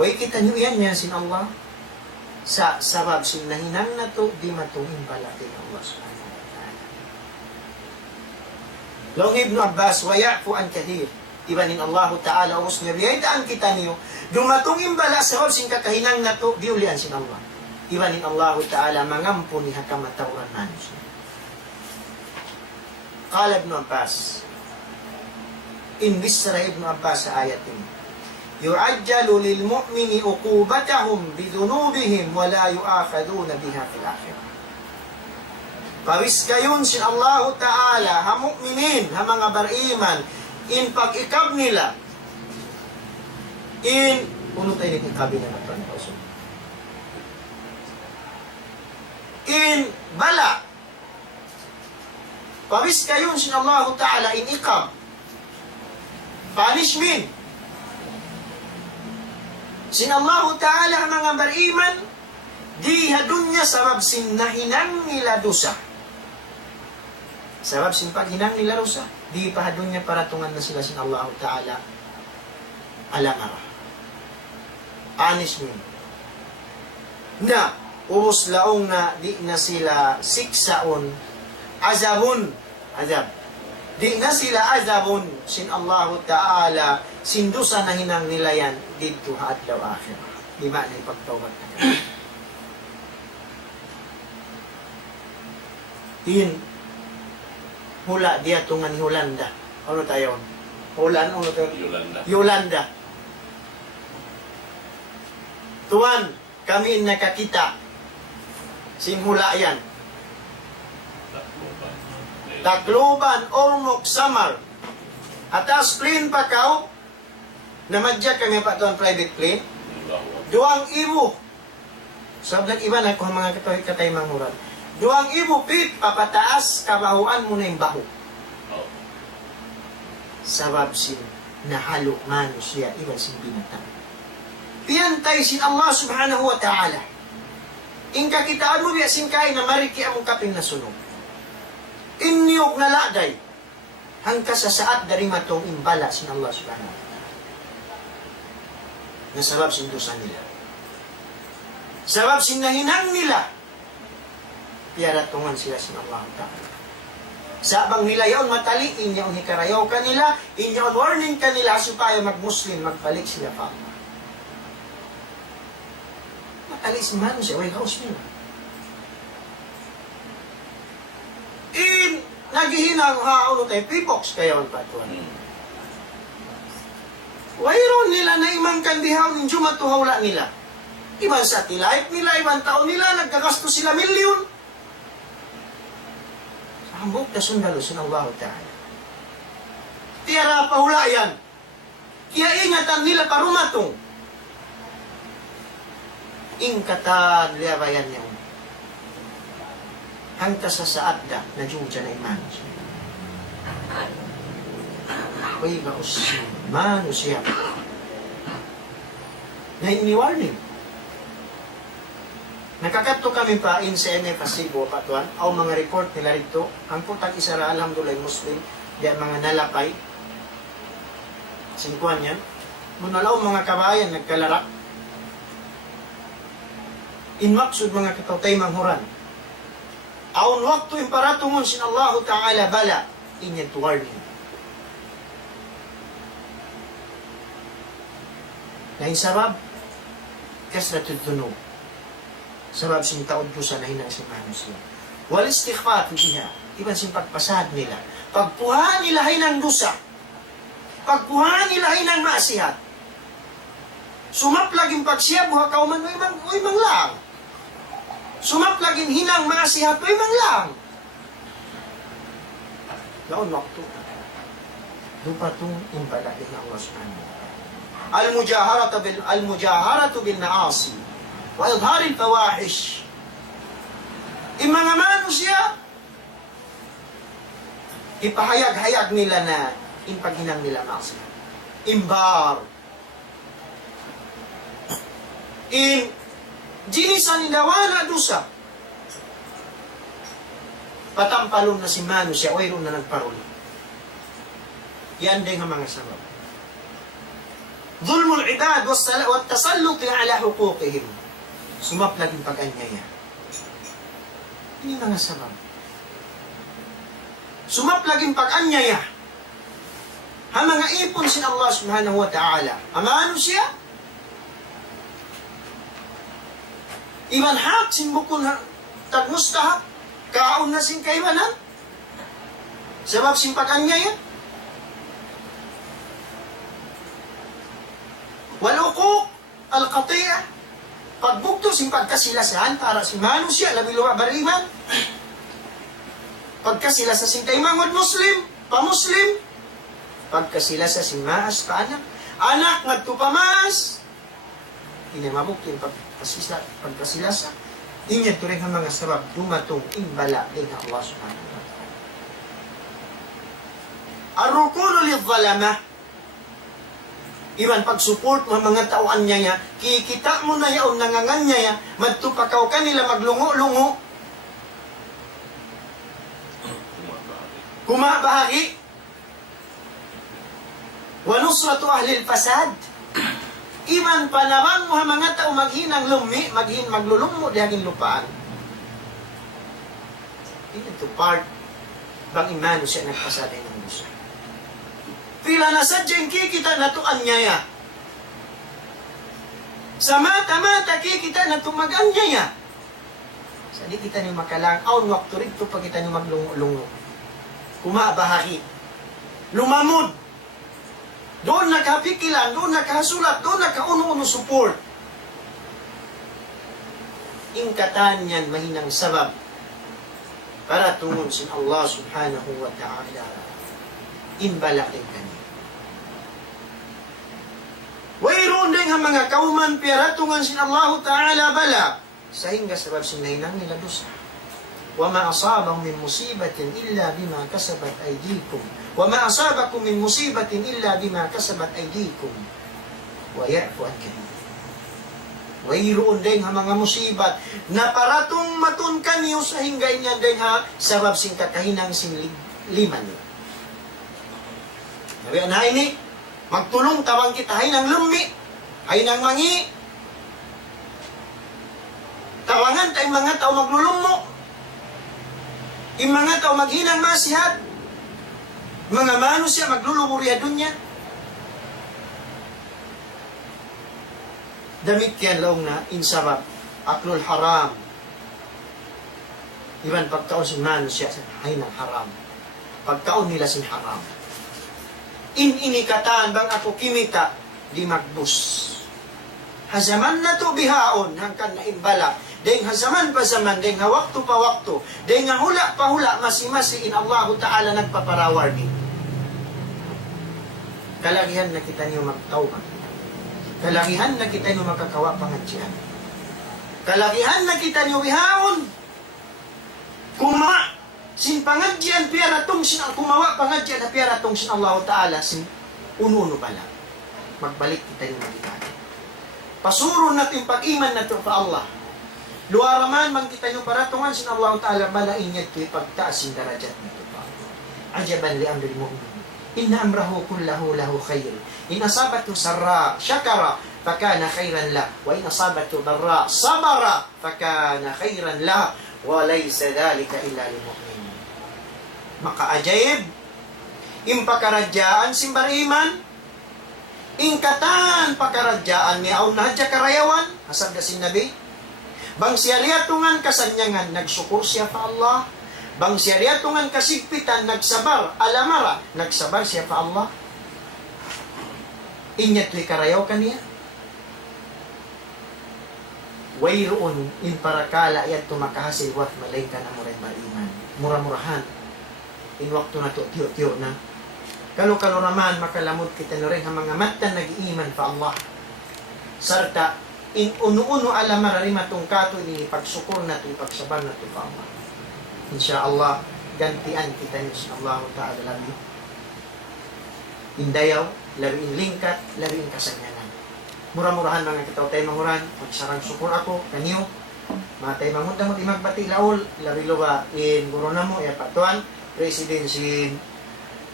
Way kita nyo yan sin Allah sa sabab sin nahinang na to di matungin palating Allah subhanahu. Long Ibn Abbas, wa ya'fu an kathir. Ibanin Allah Ta'ala, umus niya, biyaitaan kita niyo, dumatong imbala sa sing kakahinang na to, diulian sin Allah. Ibanin Allah Ta'ala, mangampo ni hakamatawran manusia. Qala Ibn Abbas, inbisra Ibn Abbas sa ayat ini, yu'ajjalu lil mu'mini uqubatahum bidunubihim wa la yu'akhaduna biha fil akhirah. Pawis kayon sin Allah Ta'ala, ha mu'minin, ha mga bariman, in pag-ikab nila, in, puno tayo ng ikabin na natin. In bala, pawis kayon sin Allah Ta'ala, in ikab, punishment, sin Allah Ta'ala, mga bariman, di hadunya sabab sin nahinang nila dosa. Sabab sin paghinang nila rusa, di pahadun niya paratungan na sila sin Allah Ta'ala alamara. Punishment. Na, ubos laong na di na sila siksaon, azabun, azab. Di na sila azabun, sin Allah Ta'ala, sindusa na hinang nila yan, dito haadlaw akhirah. Di ba na ipagtawad na ganun. Yun, hula diya tungan Yolanda. Ano tayo? Ano tayo? Yolanda. Yolanda. Tuan, kami nakakita. Singhula yan. Tacloban, Ormoc, Samar. Atas plane pa kao. Namadya kami pa tuan private plane. 2,000. Sablag iba na kung mga katay manguran. 2,000 feet papataas, kabahuan mo na yung baho. Sabab sin nahalo manusia iban sin binatang. Piyantay sin Allah subhanahu wa ta'ala. Ingka kitaan mo biya sin kay na mariki ang kapin na sunog. Inyok na laday. Hangka sa saat dari matong imbala sin Allah subhanahu wa ta'ala. Na sabab sin dosa nila. Sabab sin nahinang nila. Piara tungan sila sin Allah ta'ala. Sabang nila yon matali, inyaon hikarayaw kanila, inyaon warning kanila supaya mag-Muslim, magbalik sila pa. Matali si Manu siya, way house nila. Naghihinang haon tayo, pipoks kayo ang patuan. Wayron nila na imang kandihaw ng jumatuhawla nila. Ibang satellite nila, ibang taon nila, nagkagasto sila milyon. Hambok na sundalo sa Allah Ta'ala. Tiyara pahula yan. Kaya ingatan nila parumatong. Ingkatan liyabayan niya. Hangta sa saadda na Diyosa na iman siya. Uy, maus manusia. Na ini-warning. Nakakato kami pa in sa Pasibo, Patuan, o mga report nila rito, ang putang isa ra, alhamdulillah, Muslim, diyan mga nalapay, singkuan yan, munalaw mga kabayan, nagkalarak, inmaksud mga katautay manghuran, aun waktu imparatungon sin Allah Ta'ala bala, inyan to warning. Lain sabab, kasratud dunub. Sabab sin taod po sa nahinang si manusia. Wal istighfar fiha. Iban sin pagpasad nila. Pagpuhan nila hinang dusa. Pagpuhan nila hinang maasihat. Sumaplaging pagsiya buha kauman o imang lang. Sumaplaging hinang maasihat o imang lang. Laon waktu. Dupa itong impalagin ng Allah subhanahu wa ta'ala. Al-mujaharatu bil naasi. Wa idharil fawahish. Mga manusia, ipahayag-hayag nila na impaghinang nila maksiat. Imbar. Jinisan nila wala dusa. Patampalon na si manusia, oyro na nagparol. Yan din ang mga sabab. Dhulmul ibad wat tasallut ala huquqihim. Sumaplag yung pag-anyaya. Ini mga sabab. Sumaplag yung pag-anyaya. Ang mga ipon sin Allah subhanahu wa ta'ala. Ang ano siya? Iman hak sin bukon tagmustahak. Kaon na sin kaiwanan. Sabab sin pag-anyaya. Walukuk al-qati'ah. Pagbukto sin pagkasilasahan para si manusia labi luwa bariman. Pagkasilasa sin taymangod Muslim, pa-Muslim. Pagkasilasa sin maas pa anak. Anak ngadto pa maas. Inamabuktin pagkasilasa. Inya turing ang mga sabab dumatong imbala din ang Allah subhanahu wa ta'ala. Ar-rukunu lidh-dhalamah. Iban pag-support mo mga tauan niya, kikita mo na yaon nangangan niya, magtupakaw ka nila maglungo-lungo. Kumabahagi. Wa nusratu ahli al-fasad. Iman panawang mo mga tao maghinang lumi, maglulummo di haging lupaan. Ito part bang imano siya nagpasabi ng gusto. Pila na sa dyan kikita na to anyaya. Sa mata-mata kikita na to mag-anyaya. Sa di kita niyo makalang, aun wakto rin to pag kita niyo maglungo-lungo. Kumabahagi. Lumamod. Doon nakapikilan, doon nakasulat, doon nakauno-uno support. Ingkatan yan mahinang sabab para tungon sin Allah subhanahu wa ta'ala inbalakin kani. Wayroon din ang mga kauman para tungon sin Allah ta'ala bala sa hingga sabab sin lainang nila dosa. Wa ma asabahum min musibatin illa bima kasabat aydikum wa ma asabakum min musibatin illa bima kasabat aydikum wa ya'fu an kathir. Wayroon din ha mga musibat na paratong matun kaniyo sa hinggay niya din ha sabab sing kakahinang sing liman niyo. Nabi na ini magtulong tawang kita hay ng lumi, hay ng mangi. Tawangan tayong mga tao maglulummo. Yung mga tao maghinang masihat. Mga mano siya maglulumuriya dunya. Damit yan laong na insabab aklul haram. Iban pagkaon si man siya ay ng haram. Pagkaon nila sin haram. Inikatan bang ako kimita di magbus. Hazaman na to bihaon hangkan na imbala. Deng hazaman pa zaman, deng hawakto pa wakto, deng hula pa hula masi-masi in Allah Ta'ala nagpaparawar ni. Kalagihan na kita niyo magtawbang. Kalagihan na kita niyo makakawa pangadyan. Kalagihan na kita niyo ihaon. Sin pangadyan, piyara tong sin kumawa pangadyan na piyara tong sin Allah Ta'ala sin uno-uno pala. Magbalik kita niyo magigana. Pasuron natin pag-iman na ito pa Allah. Luaraman man kita niyo paratungan sin Allah Ta'ala balain niya ito ipagtaas sin darajat na ito pa Allah. Ajaban li amril mu'min. Inna amrahu kullahu lahu khair. In asabatu sarra, syakara, fakana khairan lah. Wa in asabatu darra, sabara, fakana khairan lah. Wa laysa dhalika illa lil mu'min. Maka-ajaib. Impakaradyaan simbariman. Ingkatan pakaradyaan ni aun nahadya karayawan. Hasab sin Nabi. Bang siya liatungan kasanyangan, nagsukur siya pa Allah. Bang siya liatungan kasigpitan, nagsabar, alamara, nagsabar siya pa Allah. Inya to'y karayaw kaniya. Wayroon in parakala yan tumakahasil wat malayka na muray mariman. Mura-murahan. In wakto na to, tiyo-tiyo na. Kalau raman makalamod kita na rin ang mga mata nag-iiman pa Allah. Sarta, in uno-uno alamara rin matong kato ni pagsukur na ito, pagsabar na ito pa Allah. InsyaAllah, gantian kita niyo sa Allah Ta'ala labi. Indayaw, labi in lingkat, labi in kasanyanan. Mura-murahan mga kitaw tayo manguran, magsarang sukur ako, kanyo. Mga tayo mangundang mo, magbati laol, labi luwa in guro na mo, patuan, presidency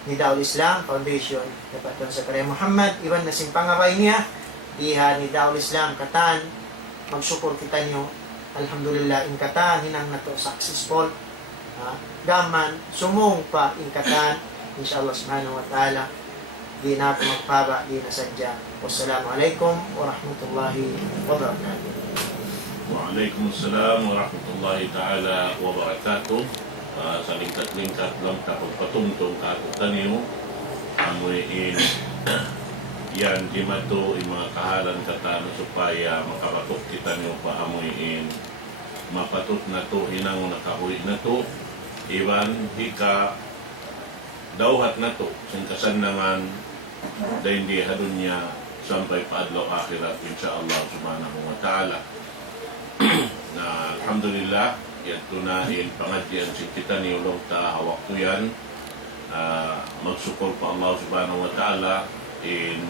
ni Daul Islam Foundation, patuan sa Karya Muhammad, iwan na sing pangabay niya, diha ni Daul Islam, katan, magsupor kita niyo, alhamdulillah, in katan, hinang na to successful, gaman, sumong pa in katan, insyaAllah subhanahu wa ta'ala, di na ako magpaba, di na sadya. Wassalamualaikum warahmatullahi wabarakatuh. Waalaikumsalam warahmatullahi ta'ala wabarakatuh. Sa lingkat-lingkat lang kapagpatungtong kakutan niyo, amuin yan, di mato yung mga kahalan katano supaya makapatok kita niyo pa amuin mapatot na to, hinang nakahuwi na to, iwan, hika, dawhat na to, singkasan naman, dahil hindi hadun niya sampai paadlaw akhirat, insyaAllah subhanahu wa ta'ala. Na alhamdulillah, yan tunahin, pangadyan si kita ni ulong ta, hawak to yan, magsukol pa Allah subhanahu wa ta'ala, in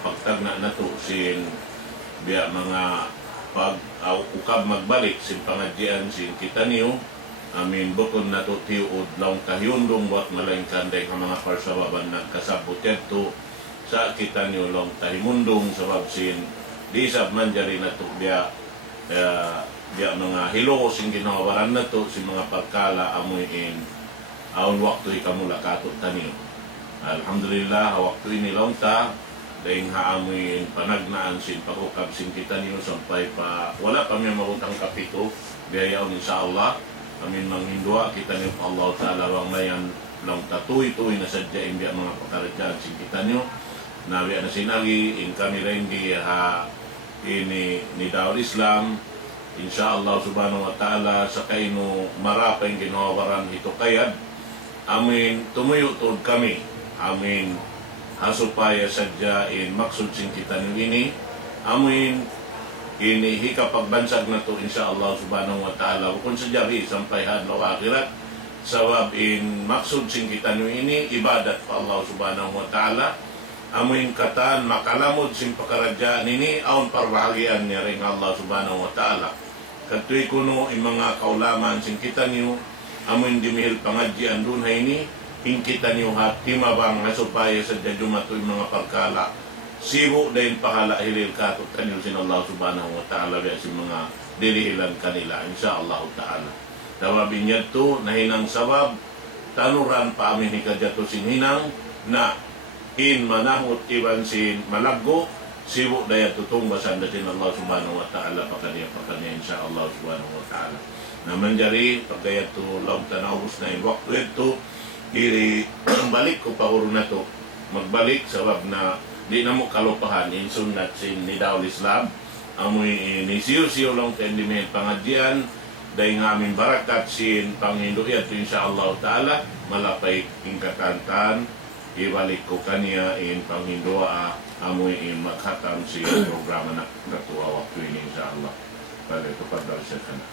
pagtagna na to, sin biya mga ukab magbalik, sin pangadyan, sin kita niyo, amin bukod na to tiud lang kahiyundong wat malaing kanday ng mga parsababan nagkasabot yan to sa kita niyo long tahimundong sa babsin di sab man jari na to dia dia mga hilo sing ginawaran na to si mga pagkala amuin aun waktu ikamula kato taniyo. Alhamdulillah waktu ini long ta dahil haamuin panagnaan sin pagukab sin kita niyo sampai pa wala kami mabutang kapito biyayaon insyaAllah amin manghindua kita niyo Allah Ta'ala wang mayan lang tatuy-tuy na sadyain biya mga pagkarajaan sin kita niyo nabi na sinagi in kami rin ini ni Daul Islam insyaAllah subhanahu wa ta'ala sa kaino marapay ginawaran ito kayad amin tumuyutod kami amin hasupaya sadyain maksud sin kita niyo ini amin ini hikapagbansag na to insyaAllah subhanahu wa ta'ala kung sadyari sampai hadlaw akhirat sawab in maksud sin kita niyo ini ibadat pa Allah subhanahu wa ta'ala amuin katan makalamod sin pakarajaan ini aun parbahagian niya ring Allah subhanahu wa ta'ala katuy kuno in mga kaulaman sin kita niyo amuin dimihil pangadjian dun ha ini in kita niyo hatimabang hasupaya sa jajumato yung mga pagkala sibo dahil pahala hilil katot kanil sin Allah subhanahu wa ta'ala biya sin mga dilihilan kanila insyaAllah ta'ala dawabin niya to nahinang sabab tanuran pa amin hikajato sin hinang na in manahot iban sin malaggo sibo daya tutong basan sin Allah subhanahu wa ta'ala pakaniya insyaAllah subhanahu wa ta'ala naman jari pagkaya to laog tanawus na yung waktu ito balik ko pa na to magbalik sabab na di na mo kalupahan in sunat sin ni Daul Islam amoy ni siyo lang tendimen pangadyan dahil ng aming barakat sin panghinduya to insyaAllah ta'ala malapay ingkatantan ibalik ko kaniya in panghindua amoy in maghatam si programa na natuwa waktu ini insyaAllah balik ko pa daw siya ka na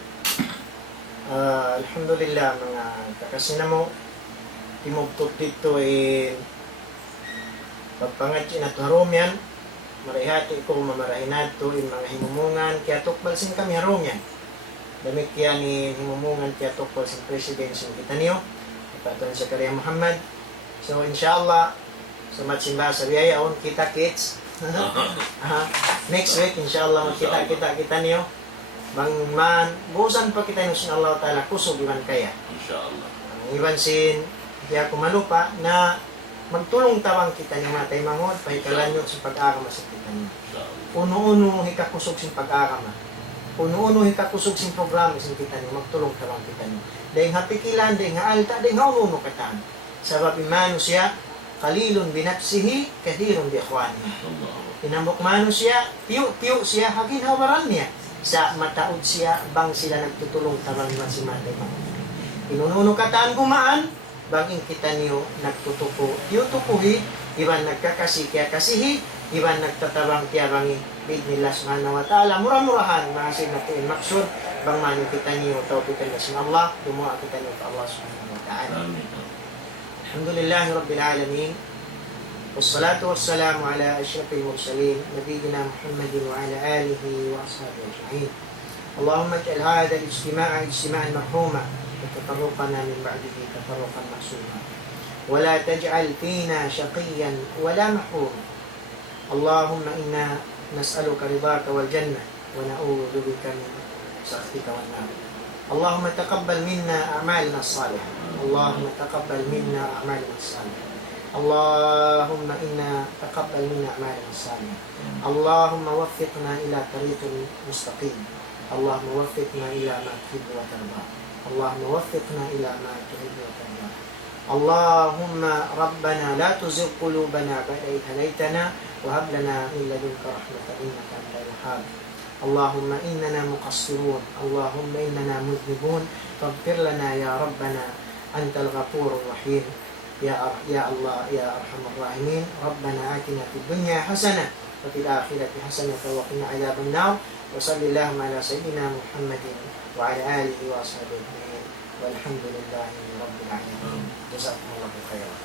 Alhamdulillah mga kakasina mo timugtog dito pagpangadji na harumyan marihati ko mamarahinad to in mga himumungan kaya tukbal sin kami harumyan damit kaya ni himumungan kaya tukbal sin presidency kita niyo ipatan sa Karya Muhammad so insyaAllah sa matsimba sa biyayaon kita kids next week insyaAllah kita niyo man busan pa kita niyo sin Allah Ta'ala kusog iman kaya insyaAllah iban sin kaya kumalupa na magtulong tawang kita ni matay mangod pahikalan nyo sa pag-agama sa kita niyo. Uno-uno hikakusog sin pag-agama. Uno-uno hikakusog sin programa sin kita niyo. Magtulong tawang kita niyo. Dahil hapikilan, dahil haalta, dahil uno-uno kataan. Sabab imano siya, kalilun binapsihi, kathirun biakhwani. Inambok mano siya, piyo siya, hagin hawaran niya. Sa mataod siya, bang sila nagtutulong tawang si matay mangod. Inuno kataan gumaan, banging kita niyo nagtutupo yutupuhi iban nagkakasi kaya kasihi iban nagtatabang kaya bangi bidnillah subhanahu wa ta'ala murah-murahan mga sinatiin maksud bang mani kita niyo taufikan na sin Allah dumuha kita niyo ka Allah subhanahu wa ta'ala alhamdulillahi rabbil alamin wassalatu wassalamu ala ashrafil mursalin nabiyina Muhammadin wa ala alihi wa ashabihi ajma'in Allahumma ij'al hadha al-ijtima'a ijtima'an marhuma وتفرقنا من بعده تفرقا معصوما ولا تجعل فينا شقيا ولا محروما اللهم إنا نسألك رضاك والجنة ونعوذ بك من سخطك والنار اللهم تقبل منا أعمالنا الصالحة اللهم تقبل منا أعمالنا الصالحة اللهم إنا تقبل منا أعمالنا الصالحة اللهم وفقنا إلى طريق مستقيم اللهم وفقنا إلى ما تحب وترضى اللهم وفقنا إلى ما تحب وترضى اللهم ربنا لا تزغ قلوبنا بعد إذ هديتنا وهب لنا من لدنك رحمة إنك أنت الوهاب اللهم إننا مقصرون اللهم إننا مذنبون فاغفر لنا يا ربنا أنت الغفور الرحيم يا الله يا أرحم الراحمين ربنا آتنا في الدنيا حسنة وفي الآخرة حسنة وقنا عذاب النار وصل اللهم على سيدنا محمد وعلى آله وصحبه أجمعين والحمد لله رب العالمين جزاكم الله خيرا.